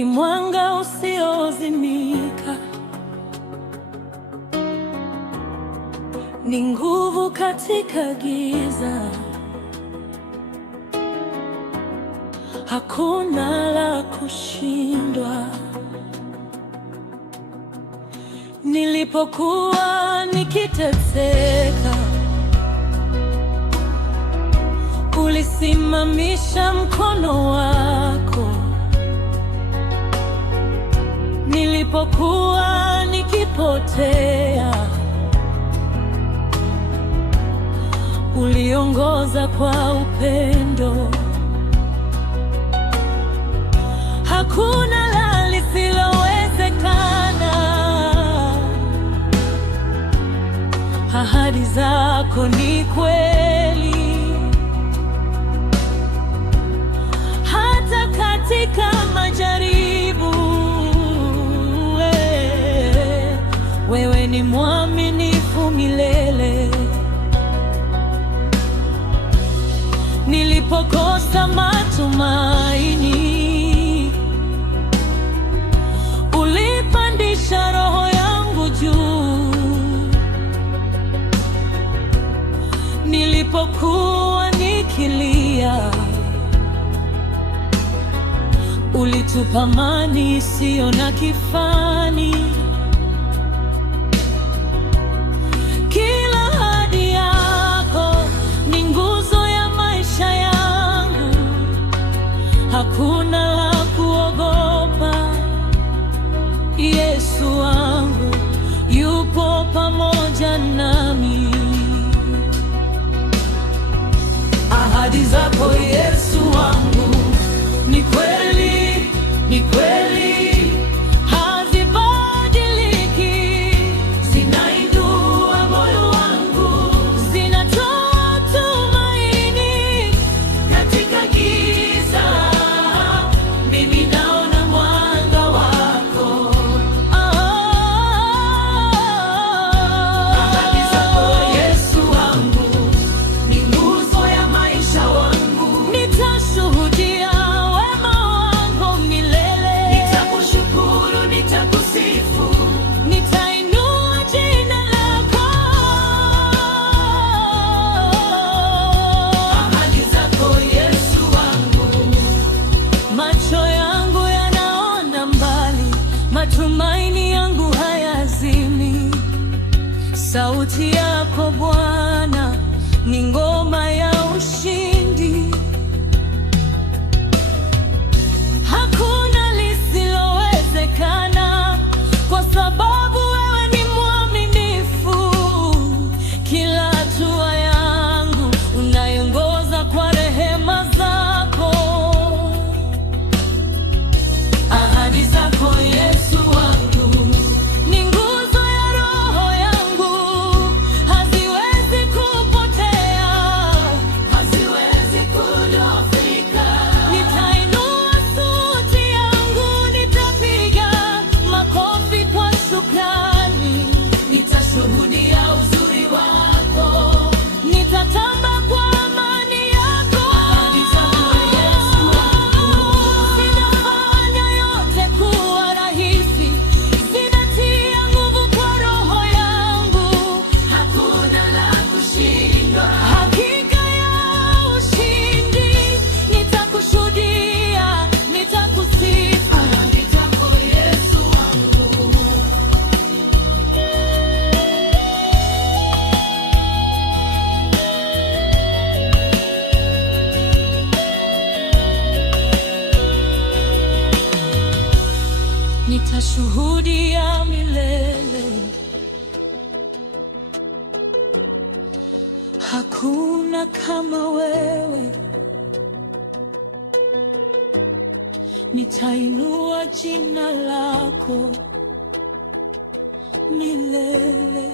ni mwanga usiozimika, ni nguvu katika giza. Hakuna la kushindwa. Nilipokuwa nikiteseka, ulisimamisha mkono wako. Nilipokuwa nikipotea, uliongoza kwa upendo. Hakuna la lisilowezekana. Ahadi zako ni kweli, hata katika majaribu. Wewe ni mwaminifu milele. Nilipokosa matumaini, ulipandisha roho yangu juu. Nilipokuwa nikilia, ulitupa amani isiyo na kifani. Kila ahadi yako ni nguzo ya maisha yangu. Hakuna la kuogopa. Yesu wangu yupo pamoja nami. Ahadi zako Yesu wangu ni kweli, ni kweli, hazibadiliki. Zinainua moyo wangu, zinatoa tumaini katika giza. Mimi naona mwanga wako. Ahadi zako Yesu wangu ni nguzo ya maisha wangu. Nitashuhudia wema wako milele. Nitakushukuru, nitakusifu, nitainua jina lako. Ahadi zako Yesu wangu. Macho yangu yanaona mbali, matumaini yangu hayazimi. Sauti yako Bwana ni ngoma ya ushindi. Hakuna lisilowezekana, kwa sababu wewe ni mwaminifu. Kila hatua yangu unaiongoza kwa rehema zako. Ahadi zako Yesu wangu ni nguzo ya roho yangu. Haziwezi kupotea, haziwezi kudhoofika. Nitainua sauti yangu, nitapiga makofi kwa shukrani. Nitashuhudia uzuri wako, nitatamba kwa amani yako. Ahadi zako Yesu wangu zinafanya yote kuwa rahisi, zinatia nguvu kwa roho yangu. Hakuna la kushindwa. Hakika ya ushindi, nitakushuhudia, nitakusifu. Ahadi zako Yesu wangu. Nitashuhudia milele. Hakuna kama wewe. Nitainua jina lako milele.